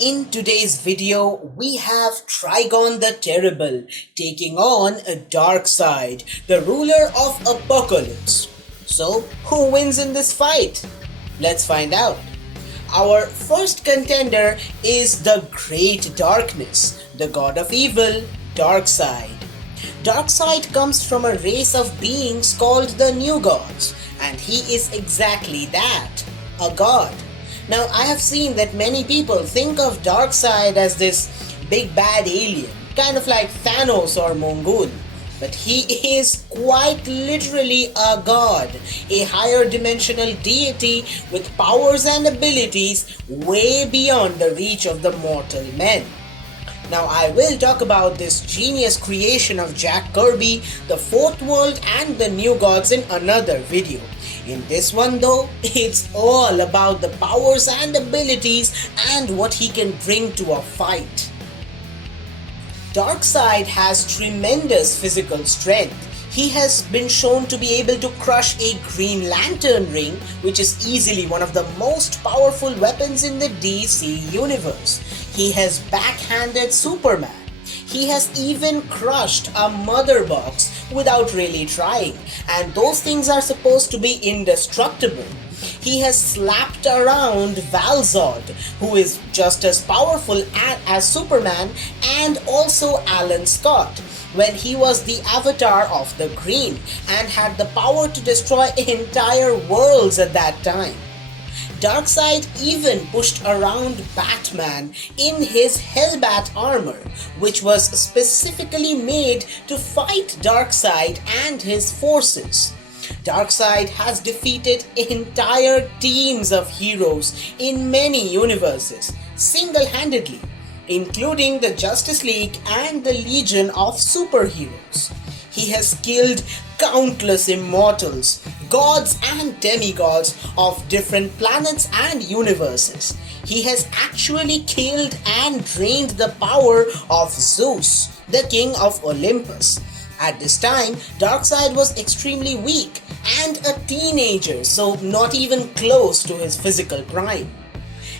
In today's video, we have Trigon the Terrible taking on a Darkseid, the ruler of Apokolips. So, who wins in this fight? Let's find out. Our first contender is the Great Darkness, the god of evil, Darkseid. Darkseid comes from a race of beings called the New Gods, and he is exactly that, a god. Now, I have seen that many people think of Darkseid as this big bad alien, kind of like Thanos or Mongol. But he is quite literally a god, a higher dimensional deity with powers and abilities way beyond the reach of the mortal men. Now, I will talk about this genius creation of Jack Kirby, the Fourth World and the New Gods in another video. In this one though, it's all about the powers and abilities and what he can bring to a fight. Darkseid has tremendous physical strength. He has been shown to be able to crush a Green Lantern ring, which is easily one of the most powerful weapons in the DC universe. He has backhanded Superman. He has even crushed a mother box without really trying, and those things are supposed to be indestructible. He has slapped around Valzod, who is just as powerful as Superman, and also Alan Scott, when he was the avatar of the Green and had the power to destroy entire worlds at that time. Darkseid even pushed around Batman in his Hellbat armor, which was specifically made to fight Darkseid and his forces. Darkseid has defeated entire teams of heroes in many universes, single-handedly, including the Justice League and the Legion of Superheroes. He has killed countless immortals, gods and demigods of different planets and universes. He has actually killed and drained the power of Zeus, the king of Olympus. At this time, Darkseid was extremely weak and a teenager, so not even close to his physical prime.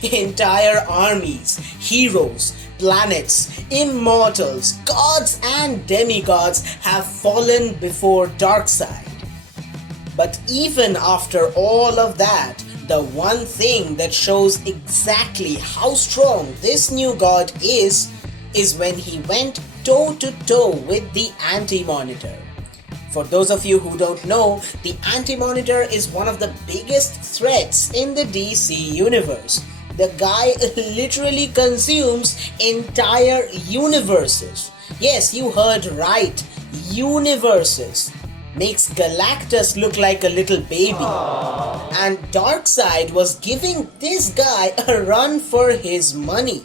Entire armies, heroes, planets, immortals, gods and demigods have fallen before Darkseid. But even after all of that, the one thing that shows exactly how strong this new god is when he went toe to toe with the Anti-Monitor. For those of you who don't know, the Anti-Monitor is one of the biggest threats in the DC universe. The guy literally consumes entire universes. Yes, you heard right, universes. Makes Galactus look like a little baby. Aww. And Darkseid was giving this guy a run for his money.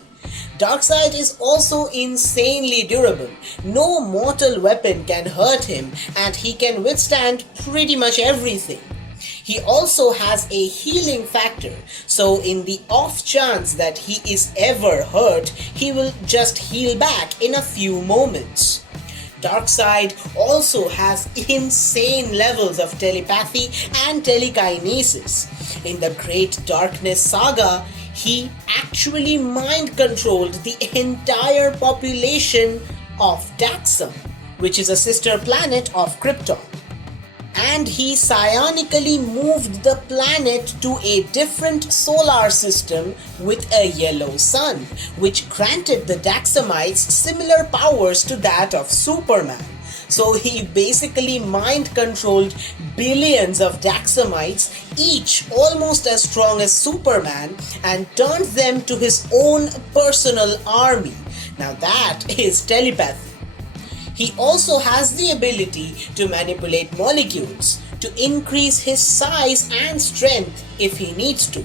Darkseid is also insanely durable. No mortal weapon can hurt him, and he can withstand pretty much everything. He also has a healing factor, so in the off chance that he is ever hurt, he will just heal back in a few moments. Darkseid also has insane levels of telepathy and telekinesis. In the Great Darkness saga, he actually mind-controlled the entire population of Daxam, which is a sister planet of Krypton. And he psionically moved the planet to a different solar system with a yellow sun, which granted the Daxamites similar powers to that of Superman. So he basically mind-controlled billions of Daxamites, each almost as strong as Superman, and turned them to his own personal army. Now that is telepathy. He also has the ability to manipulate molecules, to increase his size and strength if he needs to.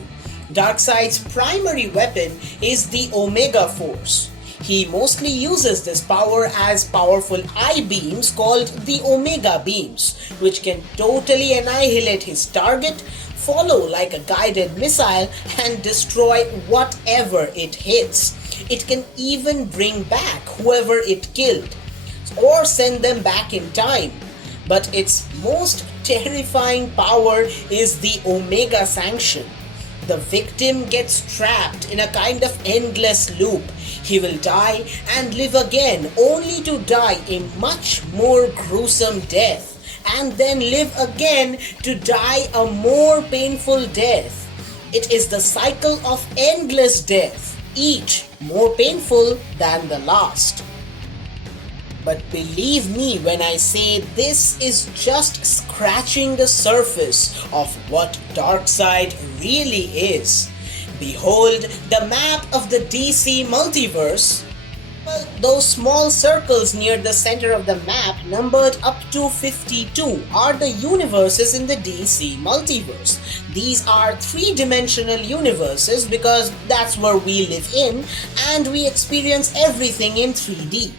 Darkseid's primary weapon is the Omega Force. He mostly uses this power as powerful I-beams called the Omega Beams, which can totally annihilate his target, follow like a guided missile, and destroy whatever it hits. It can even bring back whoever it killed, or send them back in time. But its most terrifying power is the Omega Sanction. the victim gets trapped in a kind of endless loop. He will die and live again, only to die a much more gruesome death, and then live again to die a more painful death. It is the cycle of endless death, each more painful than the last. But believe me when I say this is just scratching the surface of what Darkseid really is. Behold the map of the DC multiverse. Well, those small circles near the center of the map, numbered up to 52, are the universes in the DC multiverse. These are three-dimensional universes because that's where we live in and we experience everything in 3D.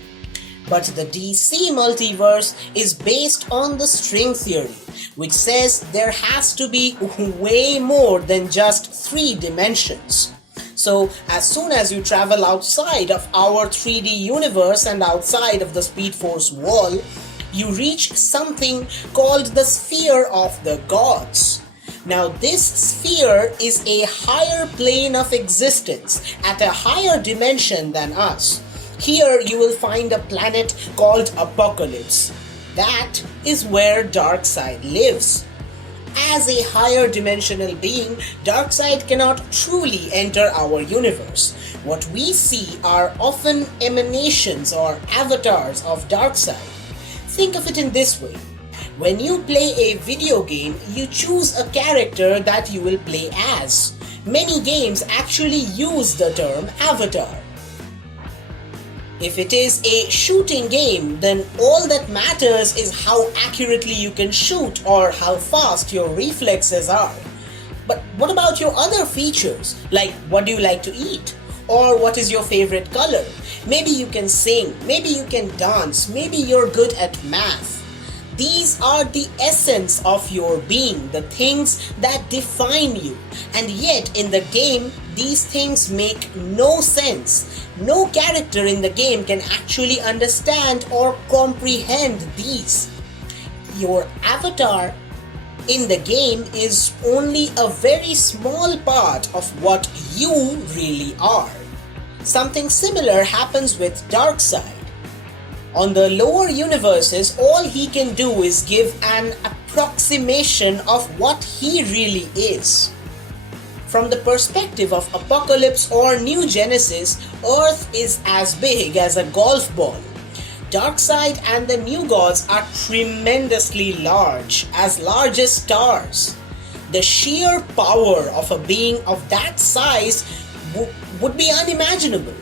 But the DC multiverse is based on the string theory, which says there has to be way more than just 3 dimensions. So as soon as you travel outside of our 3D universe and outside of the Speed Force wall, you reach something called the Sphere of the Gods. Now this sphere is a higher plane of existence at a higher dimension than us. Here you will find a planet called Apokolips. That is where Darkseid lives. As a higher dimensional being, Darkseid cannot truly enter our universe. What we see are often emanations or avatars of Darkseid. Think of it in this way. When you play a video game, you choose a character that you will play as. Many games actually use the term avatar. If it is a shooting game, then all that matters is how accurately you can shoot or how fast your reflexes are. But what about your other features, like what do you like to eat? Or what is your favorite color? Maybe you can sing, maybe you can dance, maybe you're good at math. These are the essence of your being, the things that define you. And yet in the game, these things make no sense. No character in the game can actually understand or comprehend these. Your avatar in the game is only a very small part of what you really are. Something similar happens with Darkseid. On the lower universes, all he can do is give an approximation of what he really is. From the perspective of Apokolips or New Genesis, Earth is as big as a golf ball. Darkseid and the New Gods are tremendously large as stars. The sheer power of a being of that size would be unimaginable.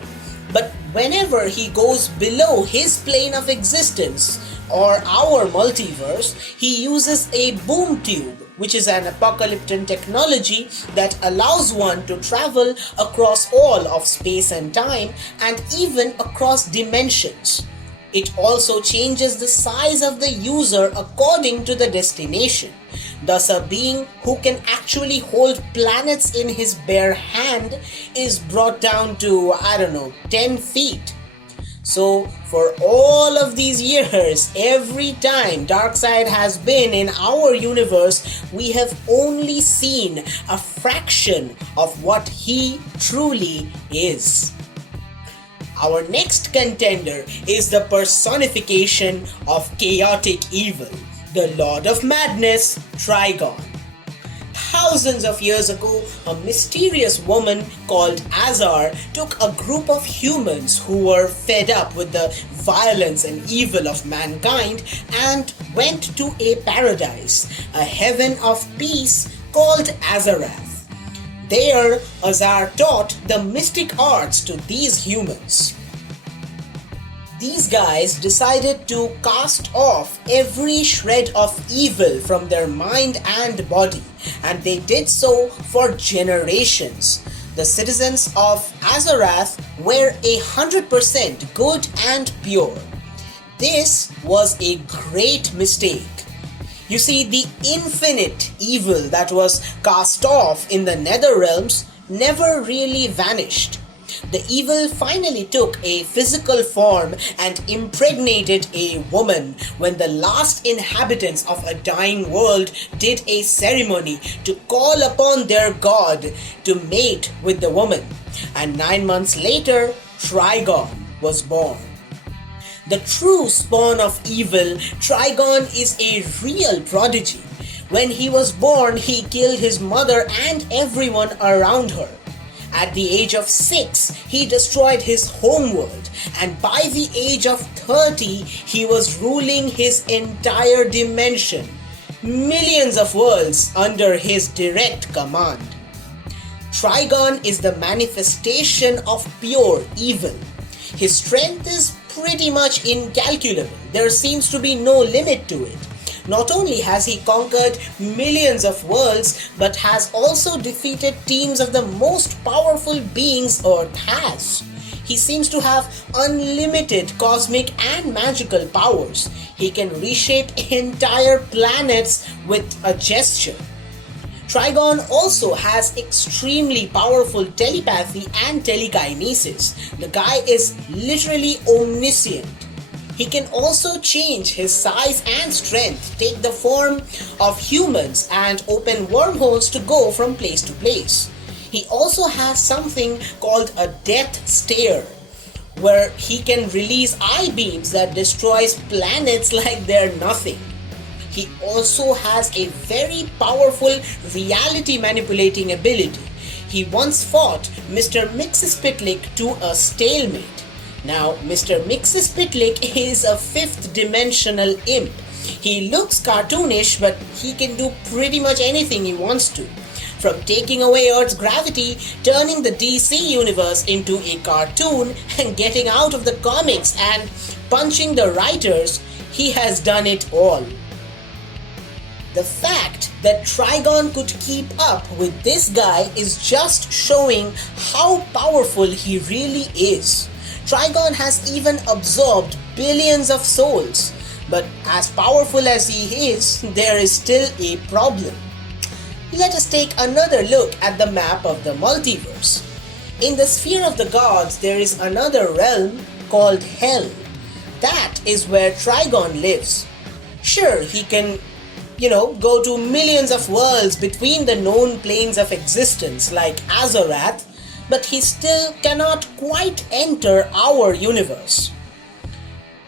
But whenever he goes below his plane of existence or our multiverse, he uses a boom tube, which is an apocalyptic technology that allows one to travel across all of space and time and even across dimensions. It also changes the size of the user according to the destination. Thus, a being who can actually hold planets in his bare hand is brought down to, 10 feet. So, for all of these years, every time Darkseid has been in our universe, we have only seen a fraction of what he truly is. Our next contender is the personification of chaotic evil, the Lord of Madness, Trigon. Thousands of years ago, a mysterious woman called Azar took a group of humans who were fed up with the violence and evil of mankind and went to a paradise, a heaven of peace called Azarath. There, Azar taught the mystic arts to these humans. These guys decided to cast off every shred of evil from their mind and body, and they did so for generations. The citizens of Azarath were 100% good and pure. This was a great mistake. You see, the infinite evil that was cast off in the nether realms never really vanished. The evil finally took a physical form and impregnated a woman when the last inhabitants of a dying world did a ceremony to call upon their god to mate with the woman. And 9 months later, Trigon was born. The true spawn of evil, Trigon is a real prodigy. When he was born, he killed his mother and everyone around her. At the age of 6, he destroyed his homeworld, and by the age of 30, he was ruling his entire dimension, millions of worlds under his direct command. Trigon is the manifestation of pure evil. His strength is pretty much incalculable. There seems to be no limit to it. Not only has he conquered millions of worlds, but has also defeated teams of the most powerful beings Earth has. He seems to have unlimited cosmic and magical powers. He can reshape entire planets with a gesture. Trigon also has extremely powerful telepathy and telekinesis. The guy is literally omniscient. He can also change his size and strength, take the form of humans, and open wormholes to go from place to place. He also has something called a death stare, where he can release eye beams that destroys planets like they're nothing. He also has a very powerful reality manipulating ability. He once fought Mr. Mxyzptlk to a stalemate. Now, Mr. Mxyzptlk is a 5th dimensional imp. He looks cartoonish, but he can do pretty much anything he wants to. From taking away Earth's gravity, turning the DC universe into a cartoon, and getting out of the comics and punching the writers, he has done it all. The fact that Trigon could keep up with this guy is just showing how powerful he really is. Trigon has even absorbed billions of souls, but as powerful as he is, there is still a problem. Let us take another look at the map of the multiverse. In the sphere of the gods, there is another realm called Hell. That is where Trigon lives. Sure, he can go to millions of worlds between the known planes of existence like Azorath, but he still cannot quite enter our universe.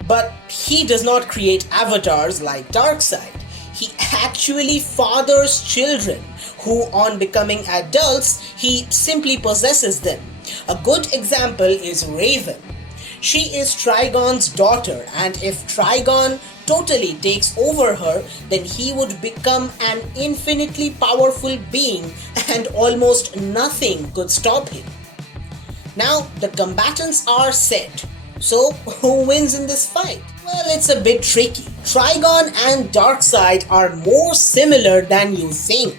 But he does not create avatars like Darkseid. He actually fathers children who, on becoming adults, he simply possesses them. A good example is Raven. She is Trigon's daughter, and if Trigon totally takes over her, then he would become an infinitely powerful being and almost nothing could stop him. Now, the combatants are set. So, who wins in this fight? Well, it's a bit tricky. Trigon and Darkseid are more similar than you think.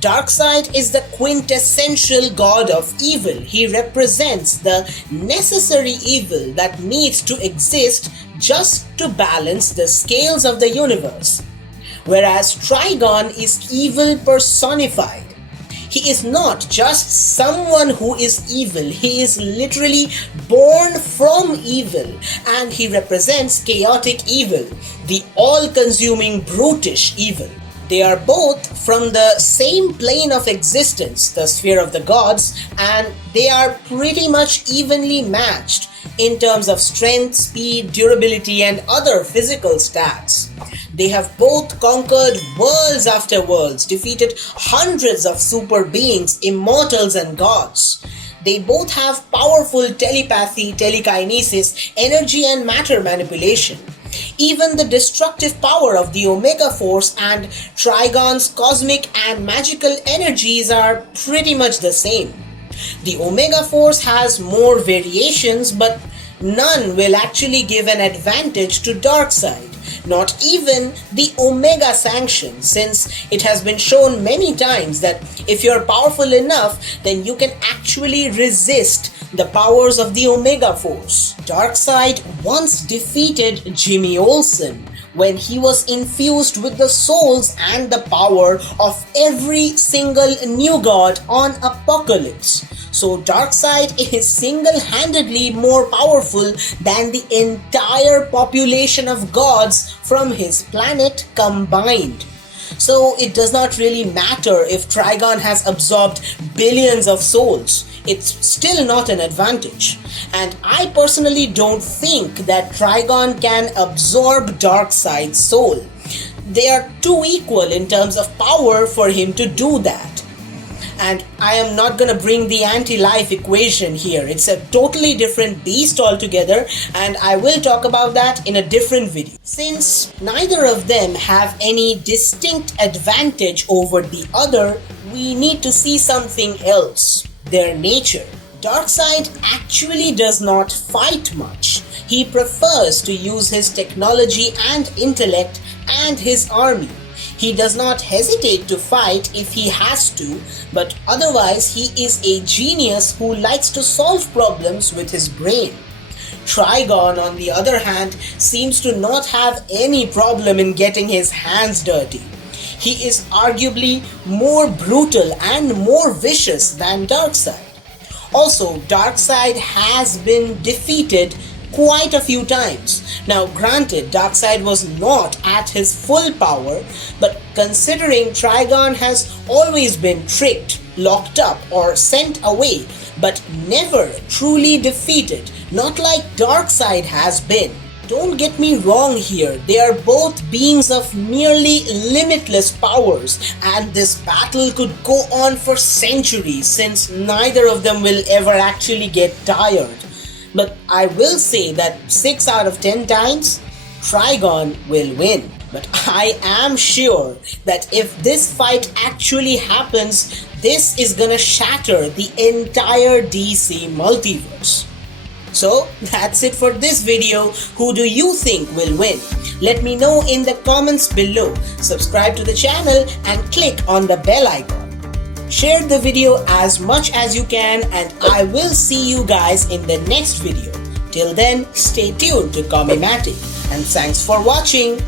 Darkseid is the quintessential god of evil. He represents the necessary evil that needs to exist just to balance the scales of the universe. Whereas Trigon is evil personified. He is not just someone who is evil, he is literally born from evil, and he represents chaotic evil, the all-consuming brutish evil. They are both from the same plane of existence, the sphere of the gods, and they are pretty much evenly matched in terms of strength, speed, durability, and other physical stats. They have both conquered worlds after worlds, defeated hundreds of super beings, immortals and gods. They both have powerful telepathy, telekinesis, energy and matter manipulation. Even the destructive power of the Omega Force and Trigon's cosmic and magical energies are pretty much the same. The Omega Force has more variations, but none will actually give an advantage to Darkseid. Not even the Omega Sanction, since it has been shown many times that if you're powerful enough, then you can actually resist the powers of the Omega Force. Darkseid once defeated Jimmy Olsen when he was infused with the souls and the power of every single new god on Apokolips. So Darkseid is single-handedly more powerful than the entire population of gods from his planet combined. So it does not really matter if Trigon has absorbed billions of souls. It's still not an advantage. And I personally don't think that Trigon can absorb Darkseid's soul. They are too equal in terms of power for him to do that. And I am not gonna bring the anti-life equation here. It's a totally different beast altogether, and I will talk about that in a different video. Since neither of them have any distinct advantage over the other, we need to see something else: their nature. Darkseid actually does not fight much. He prefers to use his technology and intellect and his army. He does not hesitate to fight if he has to, but otherwise he is a genius who likes to solve problems with his brain. Trigon, on the other hand, seems to not have any problem in getting his hands dirty. He is arguably more brutal and more vicious than Darkseid. Also, Darkseid has been defeated quite a few times. Now granted, Darkseid was not at his full power, but considering Trigon has always been tricked, locked up or sent away, but never truly defeated, not like Darkseid has been. Don't get me wrong here, they are both beings of merely limitless powers, and this battle could go on for centuries since neither of them will ever actually get tired. But I will say that 6 out of 10 times, Trigon will win. But I am sure that if this fight actually happens, this is gonna shatter the entire DC multiverse. So that's it for this video. Who do you think will win? Let me know in the comments below. Subscribe to the channel and click on the bell icon. Share the video as much as you can, and I will see you guys in the next video. Till then, stay tuned to Comimatic, and thanks for watching.